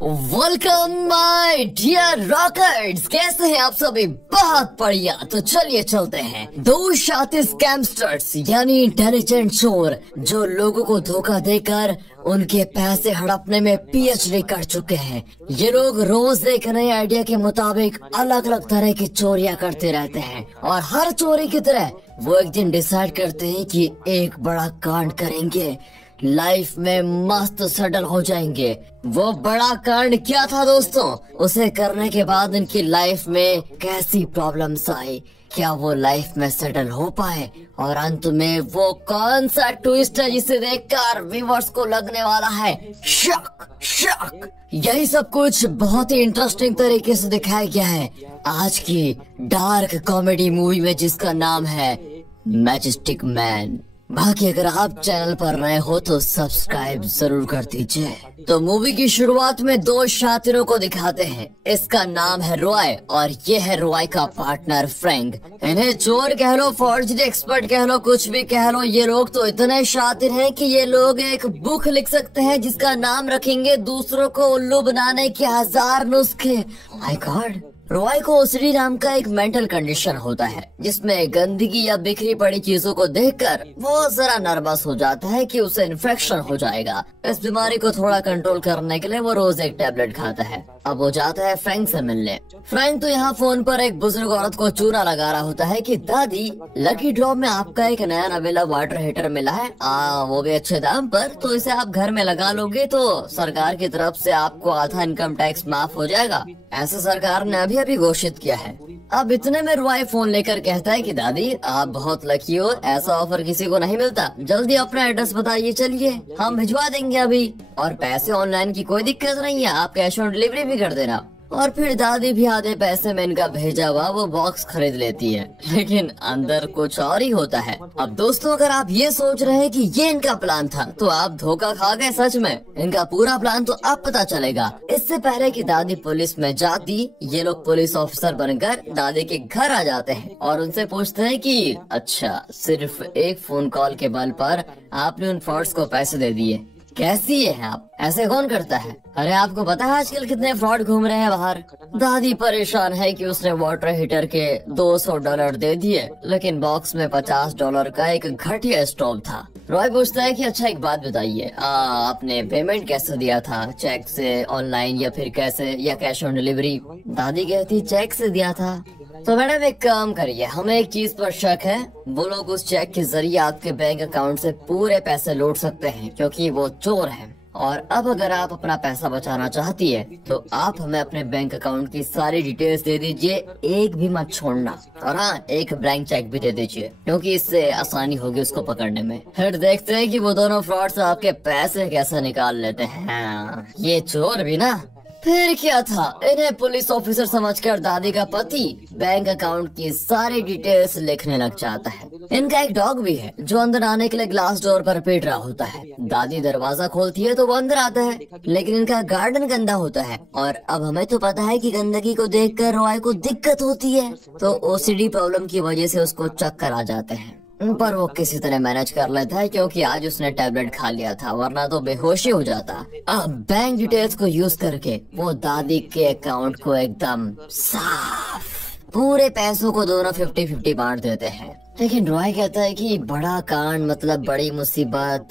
Welcome my dear rockers, कैसे हैं आप सभी? बहुत बढ़िया। तो चलिए चलते हैं। दो शातिर स्कैमस्टर्स यानी इंटेलिजेंट चोर जो लोगों को धोखा देकर उनके पैसे हड़पने में पीएचडी कर चुके हैं। ये लोग रोज एक नए आइडिया के मुताबिक अलग अलग तरह की चोरियां करते रहते हैं और हर चोरी की तरह वो एक दिन डिसाइड करते हैं कि एक बड़ा कांड करेंगे, लाइफ में मस्त सेटल हो जाएंगे। वो बड़ा कांड क्या था दोस्तों? उसे करने के बाद इनकी लाइफ में कैसी प्रॉब्लम्स आई, क्या वो लाइफ में सेटल हो पाए, और अंत में वो कौन सा ट्विस्ट है जिसे देखकर व्यूअर्स को लगने वाला है शॉक शॉक। यही सब कुछ बहुत ही इंटरेस्टिंग तरीके से दिखाया गया है आज की डार्क कॉमेडी मूवी में, जिसका नाम है मैजेस्टिक मैन। बाकी अगर आप चैनल पर नए हो तो सब्सक्राइब जरूर कर दीजिए। तो मूवी की शुरुआत में दो शातिरों को दिखाते हैं। इसका नाम है रॉय और ये है रॉय का पार्टनर फ्रैंक। इन्हें चोर कह लो, फॉर्जरी एक्सपर्ट कह लो, कुछ भी कह लो, ये लोग तो इतने शातिर हैं कि ये लोग एक बुक लिख सकते हैं जिसका नाम रखेंगे दूसरों को उल्लू बनाने के 1000 नुस्खे। My God. रॉय को ओसीडी नाम का एक मेंटल कंडीशन होता है जिसमें गंदगी या बिखरी पड़ी चीजों को देखकर वो जरा नर्वस हो जाता है कि उसे इन्फेक्शन हो जाएगा। इस बीमारी को थोड़ा कंट्रोल करने के लिए वो रोज एक टैबलेट खाता है। अब वो जाता है फ्रैंक से मिलने। फ्रैंक तो यहाँ फोन पर एक बुजुर्ग औरत को चूना लगा रहा होता है कि दादी, लकी ड्रॉ में आपका एक नया नवेला वाटर हीटर मिला है, वो भी अच्छे दाम पर, तो इसे आप घर में लगा लोगे तो सरकार की तरफ से आपको आधा इनकम टैक्स माफ हो जाएगा। ऐसा सरकार ने अभी घोषित किया है। अब इतने में रॉय फोन लेकर कहता है कि दादी, आप बहुत लकी हो, ऐसा ऑफर किसी को नहीं मिलता, जल्दी अपना एड्रेस बताइए, चलिए हम भिजवा देंगे अभी, और पैसे ऑनलाइन की कोई दिक्कत नहीं है, आप कैश ऑन डिलीवरी भी कर देना। और फिर दादी भी आधे पैसे में इनका भेजा हुआ वो बॉक्स खरीद लेती है, लेकिन अंदर कुछ और ही होता है। अब दोस्तों, अगर आप ये सोच रहे हैं कि ये इनका प्लान था तो आप धोखा खा गए सच में। इनका पूरा प्लान तो अब पता चलेगा। इससे पहले कि दादी पुलिस में जाती, ये लोग पुलिस ऑफिसर बनकर दादी के घर आ जाते हैं और उनसे पूछते हैं कि अच्छा, सिर्फ एक फोन कॉल के बल पर आपने उन फ्रॉड्स को पैसे दे दिए, कैसी है आप? ऐसे कौन करता है? अरे आपको पता है आजकल कितने फ्रॉड घूम रहे हैं बाहर? दादी परेशान है कि उसने वाटर हीटर के $200 दे दिए, लेकिन बॉक्स में $50 का एक घटिया स्टोव था। रॉय पूछता है कि अच्छा, एक बात बताइए, आपने पेमेंट कैसे दिया था? चेक से, ऑनलाइन, या फिर कैसे, या कैश ऑन डिलीवरी? दादी कहती चेक से दिया था। तो मैडम एक काम करिए, हमें एक चीज पर शक है, वो लोग उस चेक के जरिए आपके बैंक अकाउंट से पूरे पैसे लूट सकते हैं क्योंकि वो चोर हैं। और अब अगर आप अपना पैसा बचाना चाहती है तो आप हमें अपने बैंक अकाउंट की सारी डिटेल्स दे दीजिए, एक भी मत छोड़ना, और हाँ, एक ब्लैंक चेक भी दे दीजिए क्योंकि इससे आसानी होगी उसको पकड़ने में। फिर देखते हैं कि वो दोनों फ्रॉड्स आपके पैसे कैसे निकाल लेते हैं। ये चोर भी ना। फिर क्या था, इन्हें पुलिस ऑफिसर समझकर दादी का पति बैंक अकाउंट की सारी डिटेल्स लिखने लग जाता है। इनका एक डॉग भी है जो अंदर आने के लिए ग्लास डोर पर पीट रहा होता है। दादी दरवाजा खोलती है तो वो अंदर आता है, लेकिन इनका गार्डन गंदा होता है और अब हमें तो पता है कि गंदगी को देखकर रॉय को दिक्कत होती है, तो ओसीडी प्रॉब्लम की वजह से उसको चक्कर आ जाते हैं। पर वो किसी तरह मैनेज कर लेता है क्योंकि आज उसने टैबलेट खा लिया था, वरना तो बेहोशी हो जाता। अब बैंक डिटेल्स को यूज करके वो दादी के अकाउंट को एकदम साफ, पूरे पैसों को दोनों 50-50 बांट देते हैं। लेकिन रॉय कहता है कि बड़ा कांड मतलब बड़ी मुसीबत,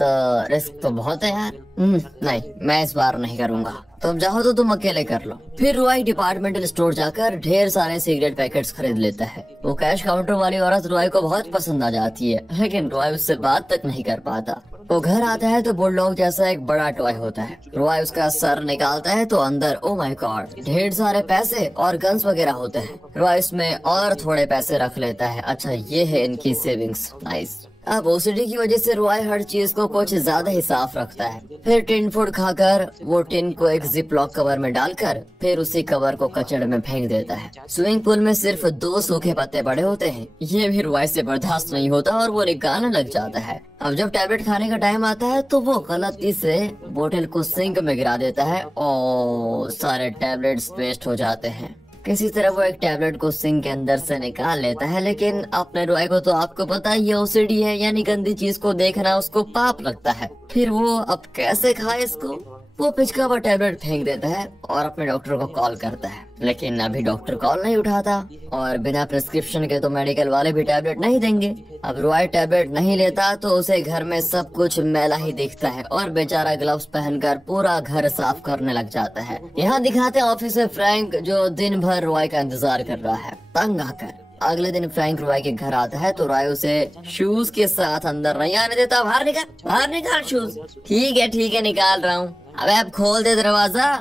रिस्क तो बहुत है यार। नहीं, मैं इस बार नहीं करूँगा, तुम चाहो तो तुम अकेले कर लो। फिर रॉय डिपार्टमेंटल स्टोर जाकर ढेर सारे सिगरेट पैकेट्स खरीद लेता है। वो कैश काउंटर वाली औरत रॉय को बहुत पसंद आ जाती है, लेकिन रॉय उससे बात तक नहीं कर पाता। वो घर आता है तो बुलडॉग जैसा एक बड़ा टॉय होता है। रॉय उसका सर निकालता है तो अंदर, ओ माय गॉड, ढेर सारे पैसे और गन्स वगैरह होते हैं। रॉय इसमें और थोड़े पैसे रख लेता है। अच्छा, ये है इनकी सेविंग्स। नाइस। अब ओसीडी की वजह से रॉय हर चीज को कुछ ज्यादा ही साफ रखता है। फिर टिन फूड खाकर वो टिन को एक जिप लॉक कवर में डालकर फिर उसी कवर को कचड़े में फेंक देता है। स्विमिंग पूल में सिर्फ 2 सूखे पत्ते पड़े होते हैं। ये भी रॉय से बर्दाश्त नहीं होता और वो निकालने लग जाता है। अब जब टैबलेट खाने का टाइम आता है तो वो गलती से बोतल को सिंक में गिरा देता है और सारे टैबलेट्स वेस्ट हो जाते हैं। किसी तरह वो एक टैबलेट को सिंक के अंदर से निकाल लेता है, लेकिन अपने रॉय को तो आपको पता ही है ओसीडी है, यानी गंदी चीज को देखना उसको पाप लगता है। फिर वो अब कैसे खाए इसको? वो पिचका हुआ टैबलेट फेंक देता है और अपने डॉक्टर को कॉल करता है, लेकिन अभी डॉक्टर कॉल नहीं उठाता और बिना प्रिस्क्रिप्शन के तो मेडिकल वाले भी टैबलेट नहीं देंगे। अब रॉय टैबलेट नहीं लेता तो उसे घर में सब कुछ मैला ही दिखता है और बेचारा ग्लव्स पहनकर पूरा घर साफ करने लग जाता है। यहाँ दिखाते हैं ऑफिस में फ्रैंक जो दिन भर रॉय का इंतजार कर रहा है तंग आकर। अगले दिन फ्रैंक रॉय के घर आता है तो रॉय उसे शूज के साथ अंदर नहीं आने देता। बाहर निकाल शूज। ठीक है निकाल रहा हूँ। अबे अब खोल दे दरवाजा।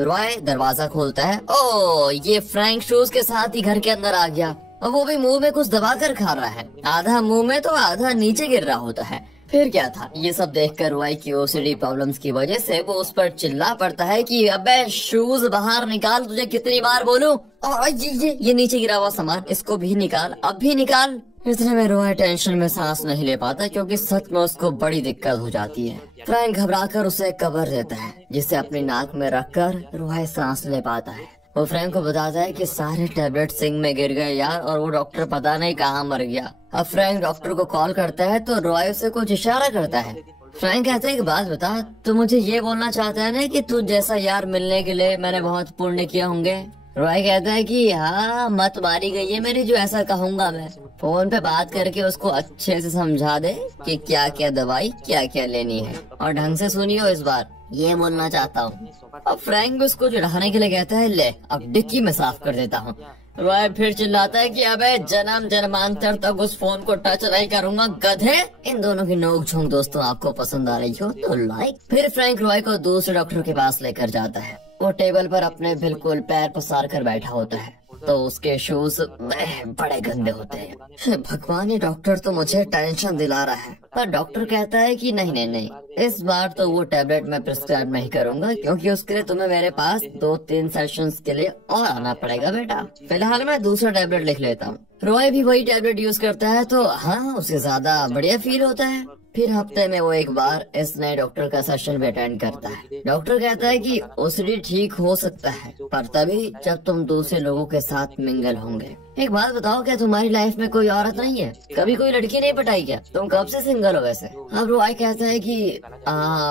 रॉय दरवाजा खोलता है। ओ ये फ्रैंक शूज के साथ ही घर के अंदर आ गया और वो भी मुंह में कुछ दबा कर खा रहा है। आधा मुंह में तो आधा नीचे गिर रहा होता है। फिर क्या था, ये सब देखकर रॉय की ओसीडी प्रॉब्लम्स की वजह से वो उस पर चिल्ला पड़ता है कि अबे शूज बाहर निकाल, तुझे कितनी बार बोलूं। और ये नीचे गिरा हुआ सामान, इसको भी निकाल, अब भी निकाल। इतने में रॉय टेंशन में सांस नहीं ले पाता क्योंकि सच में उसको बड़ी दिक्कत हो जाती है। फ्रैंक घबराकर उसे कवर देता है जिसे अपनी नाक में रखकर रॉय सांस ले पाता है। वो फ्रैंक को बताता है कि सारे टैबलेट सिंक में गिर गए यार और वो डॉक्टर पता नहीं कहाँ मर गया। अब फ्रैंक डॉक्टर को कॉल करता है तो रॉय उसे कुछ इशारा करता है। फ्रैंक कहता है कि बात बता, तू मुझे ये बोलना चाहता है ना कि तू जैसा यार मिलने के लिए मैंने बहुत पुण्य किया होंगे। रॉय कहता है कि हाँ मत मारी गई है मेरी जो ऐसा कहूँगा मैं। फोन पे बात करके उसको अच्छे से समझा दे कि क्या क्या दवाई क्या क्या लेनी है और ढंग से सुनियो इस बार, ये बोलना चाहता हूँ। अब फ्रैंक उसको चिढ़ाने के लिए कहता है ले अब डिक्की में साफ कर देता हूँ। रॉय फिर चिल्लाता है कि अबे जन्म जन्मांतर तक उस फोन को टच नहीं करूंगा गधे। इन दोनों की नोक झोंक दोस्तों आपको पसंद आ रही हो तो लाइक। फिर फ्रैंक रॉय को दूसरे डॉक्टर के पास लेकर जाता है। वो टेबल पर अपने बिल्कुल पैर पसार कर बैठा होता है तो उसके शूज बड़े गंदे होते हैं। भगवान ये डॉक्टर तो मुझे टेंशन दिला रहा है। पर डॉक्टर कहता है कि नहीं, इस बार तो वो टैबलेट मैं प्रिस्क्राइब नहीं करूंगा क्योंकि उसके लिए तुम्हें मेरे पास 2-3 सेशंस के लिए और आना पड़ेगा बेटा। फिलहाल मैं दूसरा टैबलेट लिख लेता हूँ। रॉय भी वही टैबलेट यूज करता है तो हाँ उसे ज्यादा बढ़िया फील होता है। फिर हफ्ते में वो एक बार इस नए डॉक्टर का सेशन भी अटेंड करता है। डॉक्टर कहता है कि ओसीडी ठीक हो सकता है पर तभी जब तुम दूसरे लोगों के साथ मिंगल होंगे। एक बात बताओ, क्या तुम्हारी लाइफ में कोई औरत नहीं है? कभी कोई लड़की नहीं पटाई क्या? तुम कब से सिंगल हो वैसे? अब रॉय कहता है कि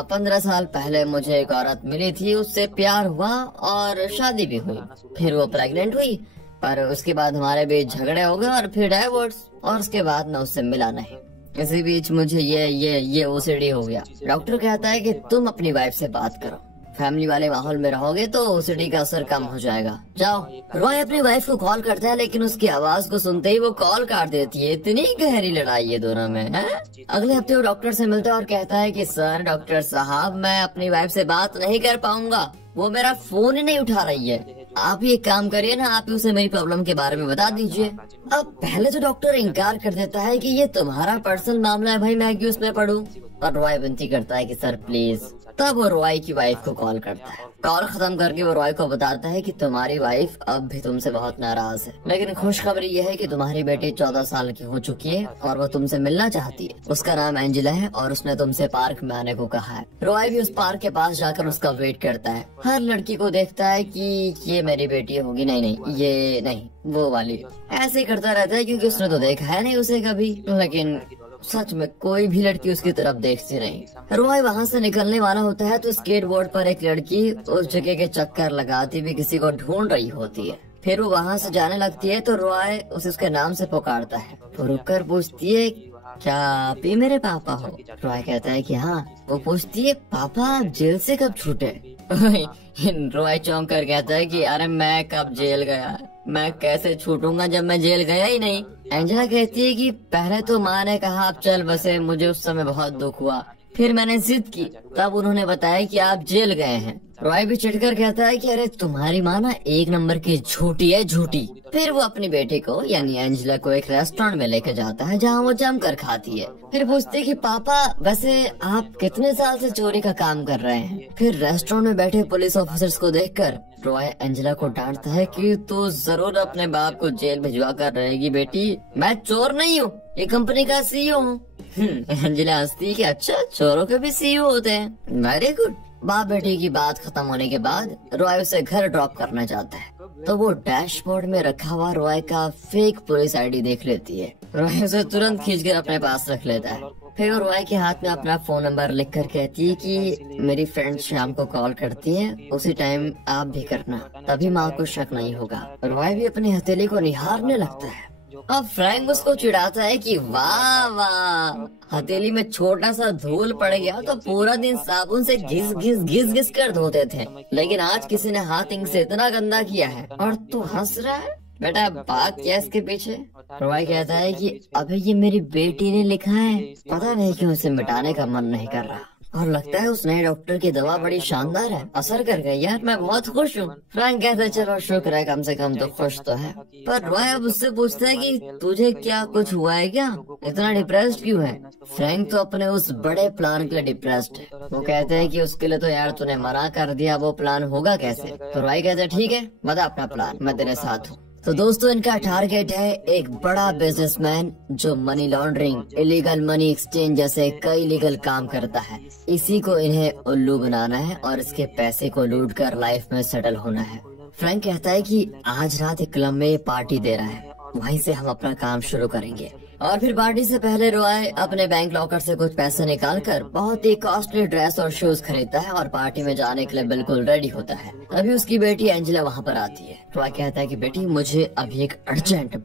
15 साल पहले मुझे एक औरत मिली थी, उससे प्यार हुआ और शादी भी हुई। फिर वो प्रेग्नेंट हुई पर उसके बाद हमारे बीच झगड़े हो गए और फिर डाइवोर्स और उसके बाद मैं उससे मिला नहीं। इसी बीच मुझे ये ओसीडी हो गया। डॉक्टर कहता है कि तुम अपनी वाइफ से बात करो, फैमिली वाले माहौल में रहोगे तो ओसीडी का असर कम हो जाएगा। जाओ। रॉय अपनी वाइफ को कॉल करता है लेकिन उसकी आवाज को सुनते ही वो कॉल काट देती है। इतनी गहरी लड़ाई है दोनों में है? अगले हफ्ते वो डॉक्टर से मिलता है और कहता है कि सर डॉक्टर साहब मैं अपनी वाइफ से बात नहीं कर पाऊंगा, वो मेरा फोन ही नहीं उठा रही है। आप ही एक काम करिए ना, आप ही उसे मेरी प्रॉब्लम के बारे में बता दीजिए। अब पहले तो डॉक्टर इनकार कर देता है कि ये तुम्हारा पर्सनल मामला है भाई, मैं क्यों उसमें पढ़ूं। और रॉय विनती करता है कि सर प्लीज। तब वो रॉय की वाइफ को कॉल करता है। कॉल खत्म करके वो रॉय को बताता है कि तुम्हारी वाइफ अब भी तुमसे बहुत नाराज है, लेकिन खुशखबरी ये है कि तुम्हारी बेटी 14 साल की हो चुकी है और वो तुमसे मिलना चाहती है। उसका नाम एंजेला है और उसने तुमसे पार्क में आने को कहा है। रॉय भी उस पार्क के पास जाकर उसका वेट करता है। हर लड़की को देखता है कि ये मेरी बेटी होगी, नहीं ये नहीं वो वाली। ऐसे ही करता रहता है क्योंकि उसने तो देखा है नहीं उसे कभी, लेकिन सच में कोई भी लड़की उसकी तरफ देखती नहीं। रॉय वहाँ से निकलने वाला होता है तो स्केट बोर्ड पर एक लड़की उस जगह के चक्कर लगाती हुई किसी को ढूंढ रही होती है। फिर वो वहाँ से जाने लगती है तो रॉय उसे उसके नाम से पुकारता है। वो रुककर पूछती है क्या आप ही मेरे पापा हो? रॉय कहता है कि हाँ। वो पूछती है पापा आप जेल से कब छूटे? रॉय चौंक कर कहता है कि अरे मैं कब जेल गया, मैं कैसे छूटूंगा जब मैं जेल गया ही नहीं। एंजेला कहती है कि पहले तो माँ ने कहा आप चल बसे, मुझे उस समय बहुत दुख हुआ, फिर मैंने जिद की, तब उन्होंने बताया कि आप जेल गए हैं। रॉय भी चिढ़कर कहता है कि अरे तुम्हारी माँ ना एक नंबर की झूठी है, झूठी। फिर वो अपनी बेटी को यानी एंजेला को एक रेस्टोरेंट में लेकर जाता है जहाँ वो जमकर खाती है। फिर पूछती है कि पापा वैसे आप कितने साल से चोरी का काम कर रहे हैं? फिर रेस्टोरेंट में बैठे पुलिस ऑफिसर्स को देखकर रॉय एंजेला को डांटता है कि तू जरूर अपने बाप को जेल भिजवा कर रहेगी बेटी, मैं चोर नहीं हूँ, ये कंपनी का सीईओ हूँ। एंजेला हंसती है कि अच्छा चोरों के भी सीईओ होते हैं, वेरी गुड। बाप बेटी की बात खत्म होने के बाद रॉय उसे घर ड्रॉप करना चाहता है तो वो डैशबोर्ड में रखा हुआ रॉय का फेक पुलिस आईडी देख लेती है रॉय उसे तुरंत खींचकर अपने पास रख लेता है। फिर वो रॉय के हाथ में अपना फोन नंबर लिख कर कहती है कि मेरी फ्रेंड शाम को कॉल करती है, उसी टाइम आप भी करना, तभी माँ को शक नहीं होगा। रॉय भी अपनी हथेली को निहारने लगता है। अब फ्रैंक उसको चिढ़ाता है कि वाह वाह, हथेली में छोटा सा धूल पड़ गया तो पूरा दिन साबुन से घिस घिस कर धोते थे, लेकिन आज किसी ने हाथ इंक से इतना गंदा किया है और तू हंस रहा है। बेटा बात क्या इसके पीछे? रॉय कहता है कि अबे ये मेरी बेटी ने लिखा है, पता नहीं क्यों उसे मिटाने का मन नहीं कर रहा, और लगता है उस नए डॉक्टर की दवा बड़ी शानदार है, असर कर गई यार, मैं बहुत खुश हूँ। फ्रैंक कहता है चलो शुक्र है, कम से कम तो खुश तो है। पर रॉय अब उससे पूछता है कि तुझे क्या कुछ हुआ है क्या, इतना डिप्रेस्ड क्यों है? फ्रैंक तो अपने उस बड़े प्लान के लिए डिप्रेस्ड है। वो कहते हैं कि उसके लिए तो यार तूने मना कर दिया, वो प्लान होगा कैसे? तो रॉय कहता है ठीक है बता अपना प्लान, मैं तेरे साथ हूँ। तो दोस्तों इनका टारगेट है एक बड़ा बिजनेसमैन जो money laundering, illegal money exchange जैसे कई लीगल काम करता है। इसी को इन्हें उल्लू बनाना है और इसके पैसे को लूट कर लाइफ में सेटल होना है। फ्रैंक कहता है कि आज रात एक क्लब में पार्टी दे रहा है, वहीं से हम अपना काम शुरू करेंगे। और फिर पार्टी से पहले रॉय अपने बैंक लॉकर से कुछ पैसे निकालकर बहुत ही कॉस्टली ड्रेस और शूज खरीदता है और पार्टी में जाने के लिए बिल्कुल रेडी होता है। अभी उसकी बेटी एंजेला वहाँ पर आती है। रॉय कहता है कि बेटी मुझे अभी एक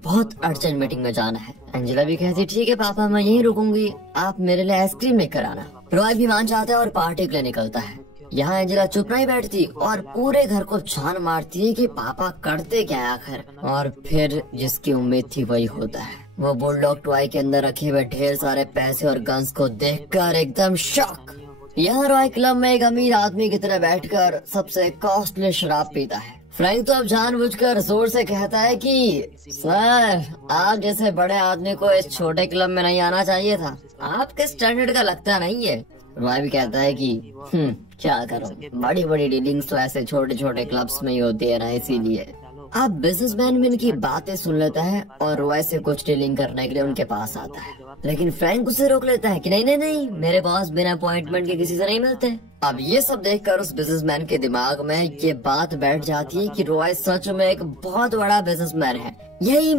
बहुत अर्जेंट मीटिंग में जाना है। एंजेला भी कहती है ठीक है पापा मैं यहीं रुकूंगी, आप मेरे लिए आइसक्रीम लेकर आना। रॉय भी मान जाता है और पार्टी के लिए निकलता है। यहाँ एंजेला चुप नहीं बैठती और पूरे घर को छान मारती है कि पापा करते क्या आखिर। और फिर जिसकी उम्मीद थी वही होता है। वो बुलडॉग टॉय के अंदर रखे हुए ढेर सारे पैसे और गन्स को देखकर एकदम शॉक। यहाँ रॉय क्लब में एक अमीर आदमी की तरह बैठकर सबसे कॉस्टली शराब पीता है। फ्रैंक तो अब जानबूझकर जोर से कहता है कि सर आप जैसे बड़े आदमी को इस छोटे क्लब में नहीं आना चाहिए था, आपके स्टैंडर्ड का लगता नहीं है। रॉय भी कहता है कि क्या करूं, बड़ी बड़ी डीलिंग्स तो ऐसे छोटे छोटे क्लब्स में ही होती है ना, इसीलिए। अब बिजनेसमैन भी इनकी बातें सुन लेता है और रॉय से कुछ डीलिंग करने के लिए उनके पास आता है, लेकिन फ्रैंक उसे रोक लेता है कि नहीं, मेरे बॉस बिना अपॉइंटमेंट के किसी से नहीं मिलते। अब ये सब देखकर उस बिजनेसमैन के दिमाग में ये बात बैठ जाती है कि रॉय सच में एक बहुत बड़ा बिजनेसमैन है। यही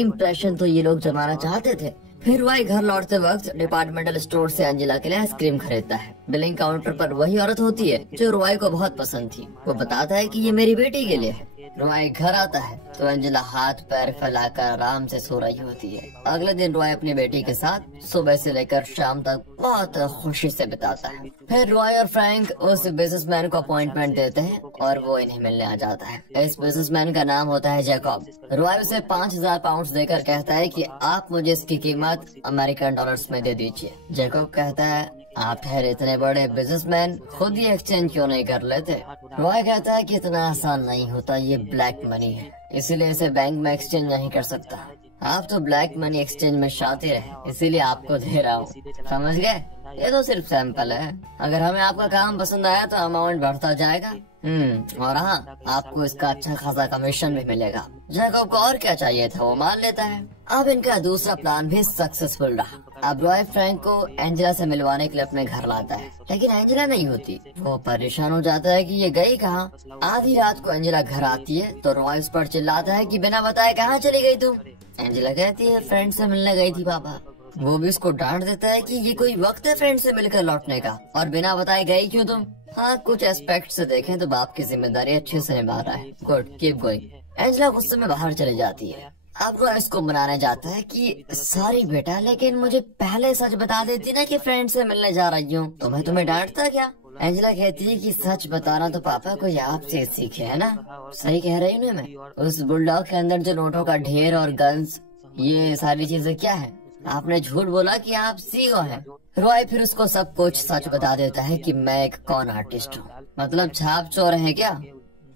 इम्प्रेशन तो ये लोग जमाना चाहते थे। फिर रॉय घर लौटते वक्त डिपार्टमेंटल स्टोर से एंजेला के लिए आइसक्रीम खरीदता है। बिलिंग काउंटर पर वही औरत होती है जो रॉय को बहुत पसंद थी। वो बताता है कि ये मेरी बेटी के लिए है। रॉय घर आता है तो एंजेला हाथ पैर फैलाकर आराम से सो रही होती है। अगले दिन रॉय अपनी बेटी के साथ सुबह से लेकर शाम तक बहुत खुशी से बिताता है। फिर रॉय और फ्रैंक उस बिजनेसमैन को अपॉइंटमेंट देते हैं और वो इन्हें मिलने आ जाता है। इस बिजनेसमैन का नाम होता है जैकब। रॉय उसे 5000 पाउंड देकर कहता है कि आप मुझे इसकी कीमत अमेरिकन डॉलर्स में दे दीजिए। जैकब कहता है आप ठहर इतने बड़े बिजनेसमैन खुद ही एक्सचेंज क्यों नहीं कर लेते? रॉय कहता है कि इतना आसान नहीं होता, ये ब्लैक मनी है, इसीलिए इसे बैंक में एक्सचेंज नहीं कर सकता। आप तो ब्लैक मनी एक्सचेंज में शातिर हैं, इसीलिए आपको दे रहा हूँ, समझ गए? ये तो सिर्फ सैंपल है, अगर हमें आपका काम पसंद आया तो अमाउंट बढ़ता जाएगा। और हाँ, आपको इसका अच्छा खासा कमीशन भी मिलेगा। जैकब को और क्या चाहिए था, वो मान लेता है। अब इनका दूसरा प्लान भी सक्सेसफुल रहा। अब रॉय फ्रैंक को एंजेला से मिलवाने के लिए अपने घर लाता है, लेकिन एंजेला नहीं होती। वो परेशान हो जाता है कि ये गई कहाँ। आधी रात को एंजेला घर आती है तो रॉय उस पर चिल्लाता है कि बिना बताए कहाँ चली गई तुम? एंजेला कहती है फ्रेंड से मिलने गई थी पापा। वो भी उसको डांट देता है कि ये कोई वक्त है फ्रेंड से मिलकर लौटने का, और बिना बताए गई क्यों तुम? हाँ, कुछ एस्पेक्ट से देखें तो बाप की जिम्मेदारी अच्छे से निभा रहा है। Good, keep going. एंजेला गुस्से में बाहर चली जाती है। अब रॉय इसको मनाने जाता है कि सॉरी बेटा, लेकिन मुझे पहले सच बता देती ना कि फ्रेंड से मिलने जा रही हूँ, तो मैं तुम्हें डांटता क्या? एंजेला कहती है कि सच बताना तो पापा कोई आपसे सीखे, है ना? सही कह रही हूँ ना मैं? उस बुलडॉग के अंदर जो नोटों का ढेर और गन्स, ये सारी चीजें क्या है? आपने झूठ बोला कि आप सीओ हैं। रॉय फिर उसको सब कुछ सच बता देता है कि मैं एक कॉन आर्टिस्ट हूँ। मतलब छाप चोर है क्या?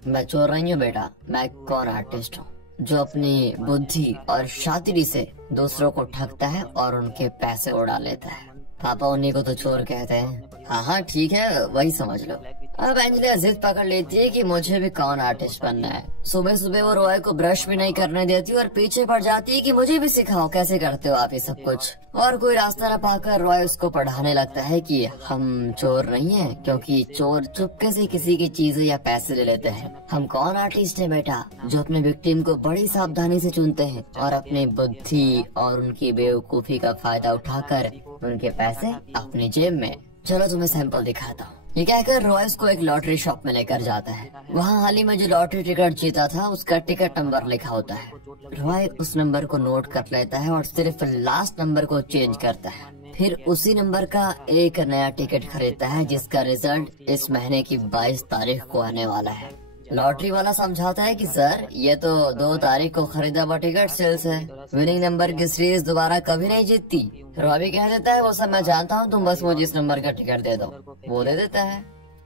मैं चोर नहीं हूँ बेटा, मैं कॉन आर्टिस्ट हूँ जो अपनी बुद्धि और शातिरी से दूसरों को ठगता है और उनके पैसे उड़ा लेता है। पापा उन्हीं को तो चोर कहते हैं। हाँ ठीक है, वही समझ लो। अब एंजेला जिद पकड़ लेती है कि मुझे भी कौन आर्टिस्ट बनना है। सुबह सुबह वो रॉय को ब्रश भी नहीं करने देती और पीछे पड़ जाती है कि मुझे भी सिखाओ कैसे करते हो आप ये सब कुछ। और कोई रास्ता न पाकर रॉय उसको पढ़ाने लगता है कि हम चोर नहीं है, क्योंकि चोर चुपके से किसी की चीजें या पैसे ले लेते हैं। हम कौन आर्टिस्ट है बेटा, जो अपने विक्टिम को बड़ी सावधानी से चुनते हैं और अपनी बुद्धि और उनकी बेवकूफी का फायदा उठाकर उनके पैसे अपनी जेब में। चलो तुम्हें सैंपल दिखाता हूँ। ये कहकर रॉय उसको एक लॉटरी शॉप में लेकर जाता है। वहाँ हाल ही में जो लॉटरी टिकट जीता था उसका टिकट नंबर लिखा होता है। रॉय उस नंबर को नोट कर लेता है और सिर्फ लास्ट नंबर को चेंज करता है। फिर उसी नंबर का एक नया टिकट खरीदता है जिसका रिजल्ट इस महीने की 22 तारीख को आने वाला है। लॉटरी वाला समझाता है कि सर ये तो 2 तारीख को खरीदा हुआ टिकट सेल्स है, विनिंग नंबर की सीरीज दोबारा कभी नहीं जीतती। रॉय कह देता है वो सब मैं जानता हूँ, तुम बस मुझे इस नंबर का टिकट दे दो। वो दे देता है।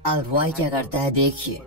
अब रॉय क्या करता है देखिए,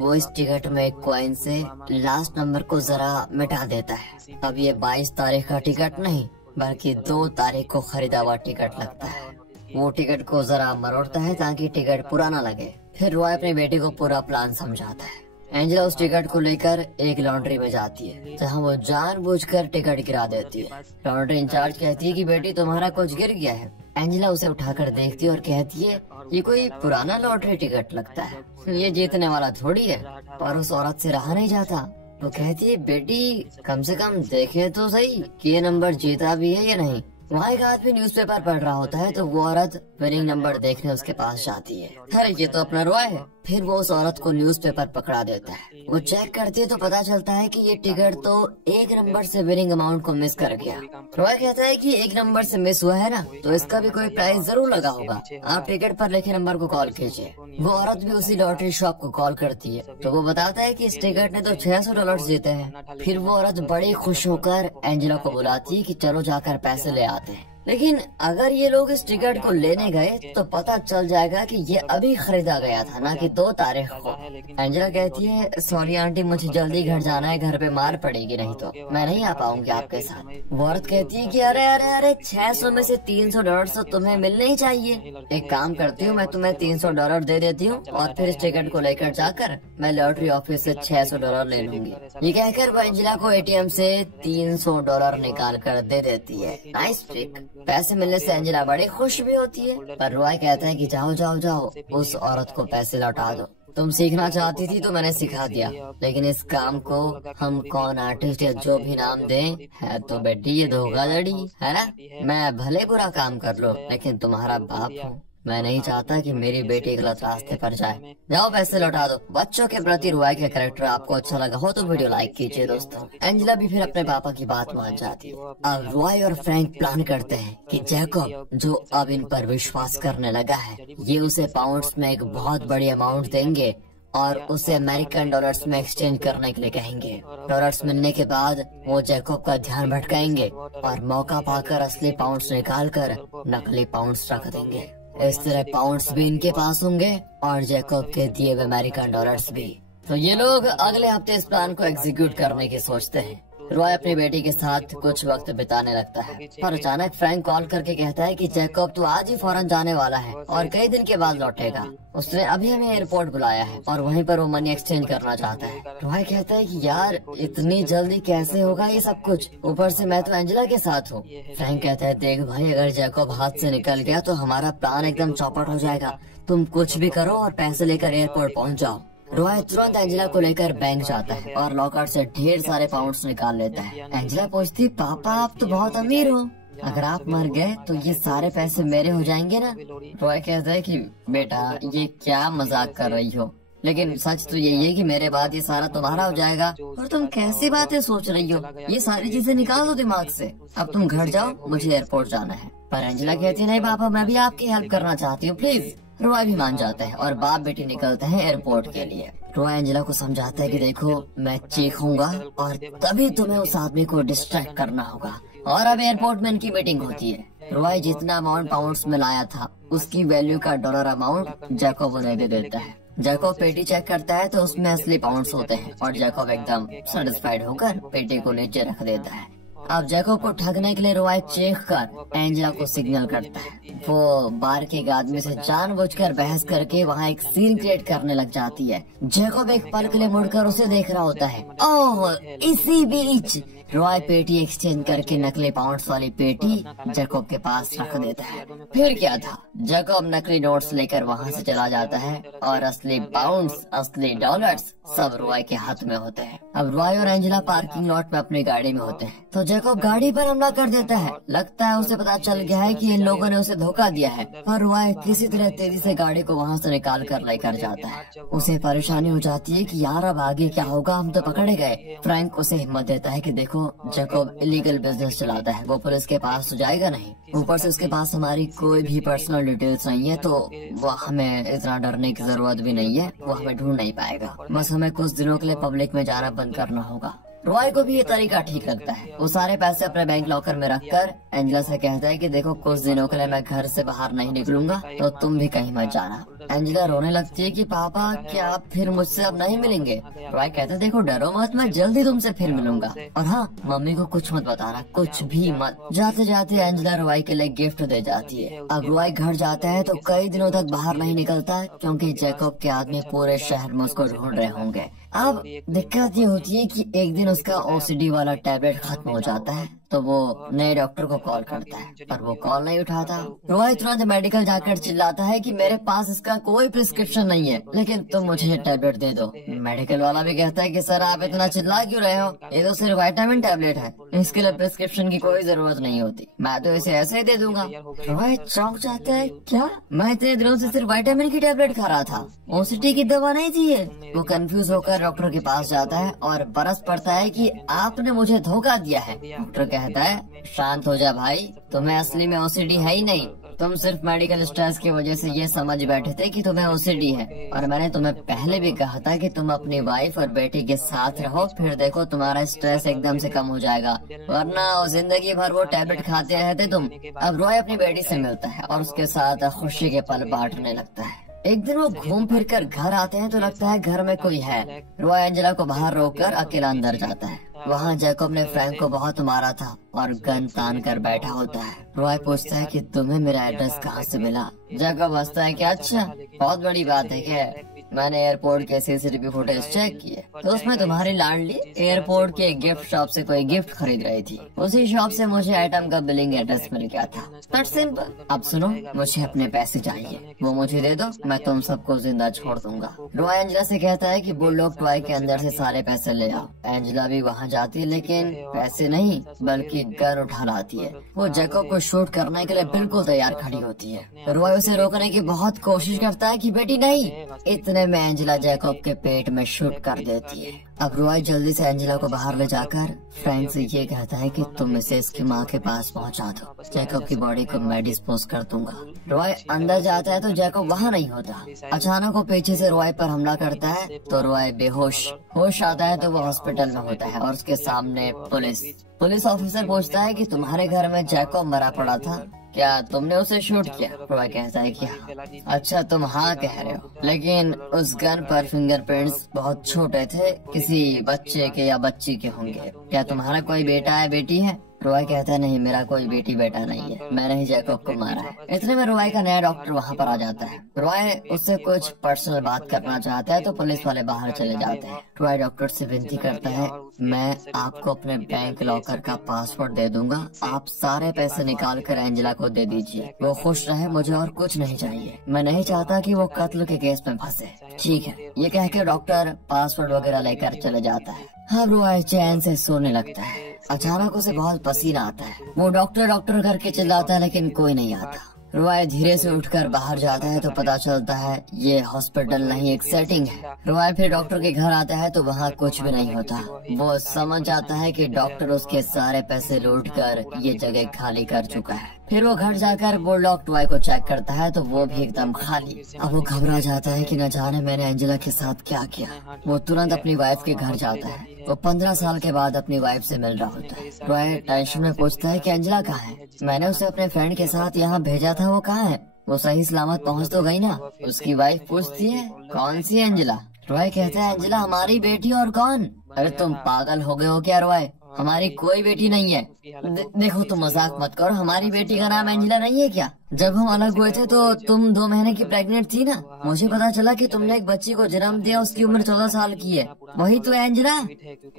वो इस टिकट में एक कॉइन से लास्ट नंबर को जरा मिटा देता है। अब ये 22 तारीख का टिकट नहीं बल्कि 2 तारीख को खरीदा हुआ टिकट लगता है। वो टिकट को जरा मरोड़ता है ताकि टिकट पुराना लगे। फिर रॉय अपने बेटे को पूरा प्लान समझाता है। एंजेला उस टिकट को लेकर एक लॉन्ड्री में जाती है जहाँ वो जानबूझकर टिकट गिरा देती है। लॉन्ड्री इंचार्ज कहती है कि बेटी तुम्हारा कुछ गिर गया है। एंजेला उसे उठाकर देखती है और कहती है ये कोई पुराना लॉटरी टिकट लगता है, ये जीतने वाला थोड़ी है। पर उस औरत से रहा नहीं जाता। वो कहती है बेटी कम से कम देखे तो सही कि ये नंबर जीता भी है या नहीं। वहाँ एक आदमी न्यूज़पेपर पढ़ रहा होता है तो वो औरत विनिंग नंबर देखने उसके पास जाती है। अरे ये तो अपना रॉय है। फिर वो उस औरत को न्यूज़पेपर पकड़ा देता है। वो चेक करती है तो पता चलता है कि ये टिकट तो एक नंबर से विनिंग अमाउंट को मिस कर गया। रॉय कहता है कि एक नंबर से मिस हुआ है ना, तो इसका भी कोई प्राइस जरूर लगा होगा, आप टिकट पर लिखे नंबर को कॉल कीजिए। वो औरत भी उसी लॉटरी शॉप को कॉल करती है तो वो बताता है कि इस टिकट ने तो $600 जीते हैं। फिर वो औरत बड़ी खुश होकर एंजेला को बुलाती है कि चलो जाकर पैसे ले आते हैं। लेकिन अगर ये लोग इस टिकट को लेने गए तो पता चल जाएगा कि ये अभी खरीदा गया था, ना कि 2 तारीख को। एंजेला कहती है सॉरी आंटी, मुझे जल्दी घर जाना है, घर पे मार पड़ेगी, नहीं तो मैं नहीं आ पाऊंगी आपके साथ। वो औरत कहती है कि अरे अरे अरे 600 में से $300 तो तुम्हें मिलने ही चाहिए। एक काम करती हूँ, मैं तुम्हें $300 दे देती हूँ और फिर इस टिकट को लेकर जाकर मैं लॉटरी ऑफिस से $600 ले लूंगी। ये कहकर वो एंजेला को ATM से $300 निकाल कर दे देती है। Nice trick. पैसे मिलने से एंजेला बड़ी खुश भी होती है। पर रॉय कहता है कि जाओ जाओ जाओ, उस औरत को पैसे लौटा दो। तुम सीखना चाहती थी तो मैंने सिखा दिया, लेकिन इस काम को हम कौन आर्टिस्ट या जो भी नाम दें है तो बेटी ये धोखाधड़ी है ना। मैं भले बुरा काम कर लो लेकिन तुम्हारा बाप हूँ, मैं नहीं चाहता कि मेरी बेटी गलत रास्ते पर जाए। जाओ पैसे लौटा दो। बच्चों के प्रति रॉय का कैरेक्टर आपको अच्छा लगा हो तो वीडियो लाइक कीजिए दोस्तों। एंजेला भी फिर अपने पापा की बात मान जाती है। अब रॉय और फ्रैंक प्लान करते हैं कि जैकब जो अब इन पर विश्वास करने लगा है, ये उसे पाउंड्स में एक बहुत बड़ी अमाउंट देंगे और उसे अमेरिकन डॉलर्स में एक्सचेंज करने के लिए कहेंगे। डॉलर्स मिलने के बाद वो जैकब का ध्यान भटकाएंगे और मौका पाकर असली पाउंड्स निकाल कर नकली पाउंड्स रख देंगे। इस तरह पाउंड्स भी इनके पास होंगे और जैकब के दिए हुए अमेरिकन डॉलर्स भी। तो ये लोग अगले हफ्ते इस प्लान को एग्जीक्यूट करने की सोचते हैं। रॉय अपनी बेटी के साथ कुछ वक्त बिताने लगता है पर अचानक फ्रैंक कॉल करके कहता है कि जैकब तो आज ही फौरन जाने वाला है और कई दिन के बाद लौटेगा। उसने अभी हमें एयरपोर्ट बुलाया है और वहीं पर वो मनी एक्सचेंज करना चाहता है। रॉय कहता है कि यार इतनी जल्दी कैसे होगा ये सब कुछ, ऊपर से मैं तो एंजेला के साथ हूँ। फ्रैंक कहता है देख भाई, अगर जैकब हाथ से निकल गया तो हमारा प्लान एकदम चौपट हो जाएगा। तुम कुछ भी करो और पैसे लेकर एयरपोर्ट पहुँच जाओ। रॉय तुरंत एंजेला को लेकर बैंक जाता है और लॉकर से ढेर सारे पाउंड्स निकाल लेता है। एंजेला पूछती पापा आप तो बहुत अमीर हो, अगर आप मर गए तो ये सारे पैसे मेरे हो जाएंगे ना। रॉय कहता है कि बेटा ये क्या मजाक कर रही हो, लेकिन सच तो यही है कि मेरे बाद ये सारा तुम्हारा हो जाएगा। और तुम कैसी बातें सोच रही हो, ये सारी चीजें निकाल दो दिमाग से। अब तुम घर जाओ, मुझे एयरपोर्ट जाना है। पर एंजेला कहती नहीं पापा, मैं भी आपकी हेल्प करना चाहती हूँ प्लीज। रॉय भी मान जाता है और बाप बेटी निकलते हैं एयरपोर्ट के लिए। रॉय एंजेला को समझाता है कि देखो मैं चीखूंगा और तभी तुम्हें उस आदमी को डिस्ट्रैक्ट करना होगा। और अब एयरपोर्ट में इनकी मीटिंग होती है। रॉय जितना अमाउंट पाउंड्स में लाया था उसकी वैल्यू का डॉलर अमाउंट जैकब उन्हें दे देता है। जैकब पेटी चेक करता है तो उसमें असली पाउंड्स होते हैं और जैकब एकदम सेटिस्फाइड होकर पेटी को नीचे रख देता है। अब जैकब को ठगने के लिए रॉय चीख कर एंजेला को सिग्नल करता है। वो बार के एक आदमी से जानबूझकर बहस करके वहाँ एक सीन क्रिएट करने लग जाती है। जैकब एक पल के लिए मुड़कर उसे देख रहा होता है। ओह, इसी बीच रॉय पेटी एक्सचेंज करके नकली पाउंड्स वाली पेटी जैकब के पास रख देता है। फिर क्या था, जैकब नकली नोट्स लेकर वहाँ से चला जाता है और असली पाउंड्स, असली डॉलर्स सब रॉय के हाथ में होते हैं। अब रॉय और एंजेला पार्किंग लॉट में अपनी गाड़ी में होते हैं तो जैकब गाड़ी पर हमला कर देता है। लगता है उसे पता चल गया है कि इन लोगों ने उसे धोखा दिया है, पर रॉय किसी तरह तेजी से गाड़ी को वहाँ से निकाल कर लेकर जाता है। उसे परेशानी हो जाती है कि यार अब आगे क्या होगा, हम तो पकड़े गए। फ्रैंक उसे हिम्मत देता है कि देखो जैकब इलीगल बिजनेस चलाता है, वो पुलिस के पास तो जाएगा नहीं, ऊपर से उसके पास हमारी कोई भी पर्सनल डिटेल्स नहीं है, तो वो हमें इतना डरने की जरूरत भी नहीं है, वो हमें ढूंढ नहीं पाएगा। बस हमें कुछ दिनों के लिए पब्लिक में जाना बंद करना होगा। रॉय को भी ये तरीका ठीक लगता है। वो सारे पैसे अपने बैंक लॉकर में रखकर एंजेला से कहता है कि देखो कुछ दिनों के लिए मैं घर से बाहर नहीं निकलूंगा, तो तुम भी कहीं मत जाना। एंजेला रोने लगती है कि पापा क्या आप फिर मुझसे अब नहीं मिलेंगे? रॉय कहता है देखो डरो मत, मैं जल्दी तुमसे फिर मिलूंगा, और हाँ मम्मी को कुछ मत बताना, कुछ भी मत। जाते जाते एंजेला रॉय के लिए गिफ्ट दे जाती है। अब रॉय घर जाता है तो कई दिनों तक बाहर नहीं निकलता क्योंकि जैकब के आदमी पूरे शहर में उसको ढूंढ रहे होंगे। अब दिक्कत ये होती है कि एक दिन उसका ओसीडी वाला टैबलेट खत्म हो जाता है तो वो नए डॉक्टर को कॉल करता है, पर वो कॉल नहीं उठाता। रॉय तुरंत मेडिकल जाकर चिल्लाता है कि मेरे पास इसका कोई प्रिस्क्रिप्शन नहीं है, लेकिन तुम मुझे ये टैबलेट दे दो। मेडिकल वाला भी कहता है कि सर आप इतना चिल्ला क्यों रहे हो, ये तो सिर्फ विटामिन टैबलेट है, इसके लिए प्रिस्क्रिप्शन की कोई जरूरत नहीं होती, मैं तो इसे ऐसे ही दे दूंगा। रॉय चौंक जाता है, क्या मैं इतने दिनों से सिर्फ विटामिन की टैबलेट खा रहा था, ओसीडी की दवा नहीं थी ये? वो कंफ्यूज होकर डॉक्टर के पास जाता है और बरस पड़ता है कि आपने मुझे धोखा दिया है। डॉक्टर कहता है शांत हो जा भाई, तुम्हें असली में ओसीडी है ही नहीं, तुम सिर्फ मेडिकल स्ट्रेस की वजह से ये समझ बैठे थे कि तुम्हें ओसीडी है, और मैंने तुम्हें पहले भी कहा था कि तुम अपनी वाइफ और बेटी के साथ रहो, फिर देखो तुम्हारा स्ट्रेस एकदम से कम हो जाएगा, वरना जिंदगी भर वो टैबलेट खाते रहते तुम। अब रॉय अपनी बेटी से मिलता है और उसके साथ खुशी के पल बांटने लगता है। एक दिन वो घूम फिर कर घर आते हैं तो लगता है घर में कोई है। रॉय एंजेला को बाहर रोककर अकेला अंदर जाता है। वहाँ जैकब ने फ्रैंक को बहुत मारा था और गन तान कर बैठा होता है। रॉय पूछता है कि तुम्हें मेरा एड्रेस कहाँ से मिला? जैकब हंसता है कि अच्छा बहुत बड़ी बात है क्या, मैंने एयरपोर्ट के सीसीटीवी फुटेज चेक किए तो उसमें तुम्हारी लाडली एयरपोर्ट के गिफ्ट शॉप से कोई गिफ्ट खरीद रही थी, उसी शॉप से मुझे आइटम का बिलिंग एड्रेस मिल गया था। That's simple. अब सुनो, मुझे अपने पैसे चाहिए, वो मुझे दे दो, मैं तुम सबको जिंदा छोड़ दूंगा। रॉय एंजेला से कहता है कि बुलडॉग टॉय के अंदर से सारे पैसे ले आओ। एंजेला भी वहाँ जाती है लेकिन पैसे नहीं बल्कि गन उठा लाती है। वो जैकब को शूट करने के लिए बिल्कुल तैयार खड़ी होती है। रॉय उसे रोकने की बहुत कोशिश करता है कि बेटी नहीं, इतने में एंजेला जैकब के पेट में शूट कर देती है। अब रॉय जल्दी से एंजेला को बाहर ले जाकर फ्रैंक से ये कहता है कि तुम इसे इसकी माँ के पास पहुँचा दो, जैकब की बॉडी को मैं डिस्पोज कर दूंगा। रॉय अंदर जाता है तो जैकब वहाँ नहीं होता। अचानक वो पीछे से रॉय पर हमला करता है तो रॉय बेहोश, होश आता है तो वो हॉस्पिटल में होता है और उसके सामने पुलिस ऑफिसर पूछता है कि तुम्हारे घर में जैकब मरा पड़ा था, क्या तुमने उसे शूट किया? रॉय कहता है कि हाँ। अच्छा तुम हाँ कह रहे हो, लेकिन उस गन पर फिंगरप्रिंट्स बहुत छोटे थे, किसी बच्चे के या बच्ची के होंगे, क्या तुम्हारा कोई बेटा है बेटी है? रॉय कहता है नहीं, मेरा कोई बेटी बेटा नहीं है, मैंने ही जैकब को मारा है। इतने में रॉय का नया डॉक्टर वहाँ पर आ जाता है। रॉय उससे कुछ पर्सनल बात करना चाहता है तो पुलिस वाले बाहर चले जाते हैं। रॉय डॉक्टर से विनती करता है, मैं आपको अपने बैंक लॉकर का पासवर्ड दे दूंगा, आप सारे पैसे निकाल कर एंजेला को दे दीजिए, वो खुश रहे, मुझे और कुछ नहीं चाहिए, मैं नहीं चाहता कि वो कत्ल के केस में फंसे। ठीक है, ये कह के डॉक्टर पासवर्ड वगैरह लेकर चले जाता है। अब रॉय चैन से सोने लगता है। अचानक उसे बहुत पसीना आता है। वो डॉक्टर करके चिल्लाता है लेकिन कोई नहीं आता। रॉय धीरे से उठकर बाहर जाता है तो पता चलता है ये हॉस्पिटल नहीं एक सेटिंग है। रॉय फिर डॉक्टर के घर आता है तो वहाँ कुछ भी नहीं होता। वो समझ जाता है कि डॉक्टर उसके सारे पैसे लूट कर ये जगह खाली कर चुका है। फिर वो घर जाकर बुलडॉग टॉय को चेक करता है तो वो भी एकदम खाली। अब वो घबरा जाता है कि न जाने मैंने एंजेला के साथ क्या किया। वो तुरंत अपनी वाइफ के घर जाता है। वो 15 साल के बाद अपनी वाइफ से मिल रहा होता है। रॉय टेंशन में पूछता है कि एंजेला कहाँ है? मैंने उसे अपने फ्रेंड के साथ यहाँ भेजा था, वो कहाँ है? वो सही सलामत पहुँच तो गई ना? उसकी वाइफ पूछती है कौन सी एंजेला? रॉय कहता है एंजेला हमारी बेटी और कौन? अरे तुम पागल हो गए हो क्या रॉय? हमारी कोई बेटी नहीं है। देखो तुम मजाक मत करो, हमारी बेटी का नाम एंजेला नहीं है क्या? जब हम अलग हुए थे तो तुम 2 महीने की प्रेग्नेंट थी ना। मुझे पता चला कि तुमने एक बच्ची को जन्म दिया, उसकी उम्र 14 साल की है। वही तो एंजेला।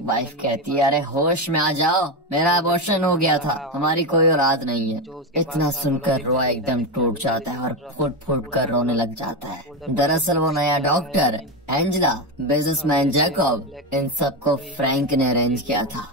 वाइफ कहती है अरे होश में आ जाओ, मेरा अबॉर्शन हो गया था, हमारी कोई औलाद नहीं है। इतना सुनकर रॉय एकदम टूट जाता है और फुट फुट कर रोने लग जाता है। दरअसल वो नया डॉक्टर, एंजेला, बिजनेसमैन जैकब, इन सबको फ्रैंक ने अरेंज किया था।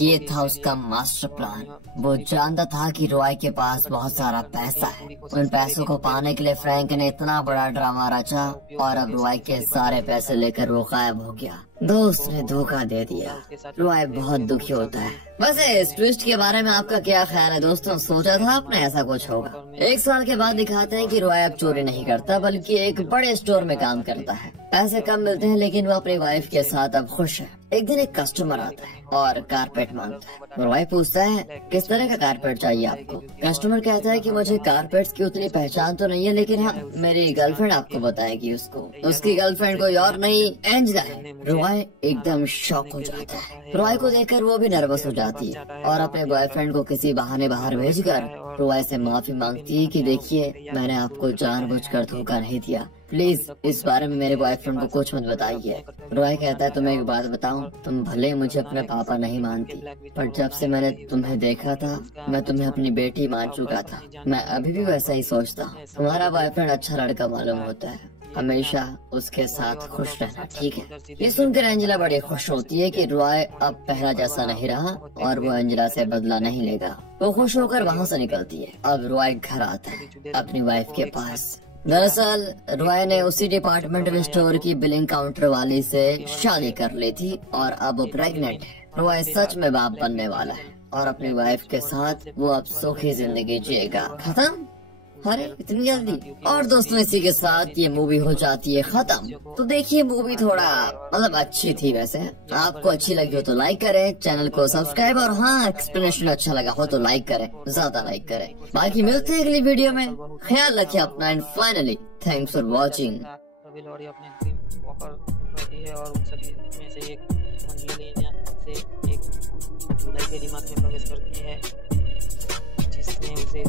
ये था उसका मास्टर प्लान। वो जानता था कि रॉय के पास बहुत सारा पैसा है। उन पैसों को पाने के लिए फ्रैंक ने इतना बड़ा ड्रामा रचा और अब रॉय के सारे पैसे लेकर वो गायब हो गया। दोस्त ने धोखा दे दिया। रॉय बहुत दुखी होता है। वैसे इस ट्विस्ट के बारे में आपका क्या ख्याल है दोस्तों? सोचा था आपने ऐसा कुछ होगा? 1 साल के बाद दिखाते हैं कि रॉय अब चोरी नहीं करता बल्कि एक बड़े स्टोर में काम करता है। पैसे कम मिलते हैं लेकिन वो अपनी वाइफ के साथ अब खुश है। एक दिन एक कस्टमर आता है और कारपेट मांगता है। रॉय पूछता है किस तरह का कारपेट चाहिए आपको? कस्टमर कहता है कि मुझे कारपेट्स की उतनी पहचान तो नहीं है लेकिन हाँ मेरी गर्लफ्रेंड आपको बताएगी। उसकी गर्लफ्रेंड कोई और नहीं एंजेला है। रॉय एकदम शॉक हो जाता है। रॉय को देखकर वो भी नर्वस हो जाती है और अपने बॉयफ्रेंड को किसी बहाने बाहर भेजकर रॉय से माफी मांगती है कि देखिए मैंने आपको जानबूझकर धोखा नहीं दिया, प्लीज इस बारे में मेरे बॉयफ्रेंड को कुछ मत बताइए। रॉय कहता है तुम्हें एक बात बताऊं, तुम भले मुझे अपने पापा नहीं मानती पर जब से मैंने तुम्हें देखा था मैं तुम्हें अपनी बेटी मान चुका था। मैं अभी भी वैसा ही सोचता हूँ। तुम्हारा बॉयफ्रेंड अच्छा लड़का मालूम होता है, हमेशा उसके साथ खुश रहना, ठीक है? ये सुनकर एंजेला बड़ी खुश होती है कि रॉय अब पहला जैसा नहीं रहा और वो एंजेला से बदला नहीं लेगा। वो खुश होकर वहाँ से निकलती है। अब रॉय घर आता है अपनी वाइफ के पास। दरअसल रॉय ने उसी डिपार्टमेंटल स्टोर की बिलिंग काउंटर वाली से शादी कर ली थी और अब वो प्रेग्नेंट है। रॉय सच में बाप बनने वाला है और अपनी वाइफ के साथ वो अब सुखी जिंदगी जिएगा। खत्म? अरे इतनी जल्दी? और दोस्तों इसी के साथ ये मूवी हो जाती है खत्म। तो देखिए मूवी थोड़ा मतलब अच्छी थी। वैसे आपको अच्छी लगी हो तो लाइक करें, चैनल को सब्सक्राइब और हाँ एक्सप्लेनेशन अच्छा लगा हो तो लाइक करें, ज्यादा लाइक करें। बाकी मिलते हैं अगली वीडियो में। ख्याल रखिए अपना and finally thanks for watching. जुलाई के दिमाग में प्रवेश करती है जिसमें उसे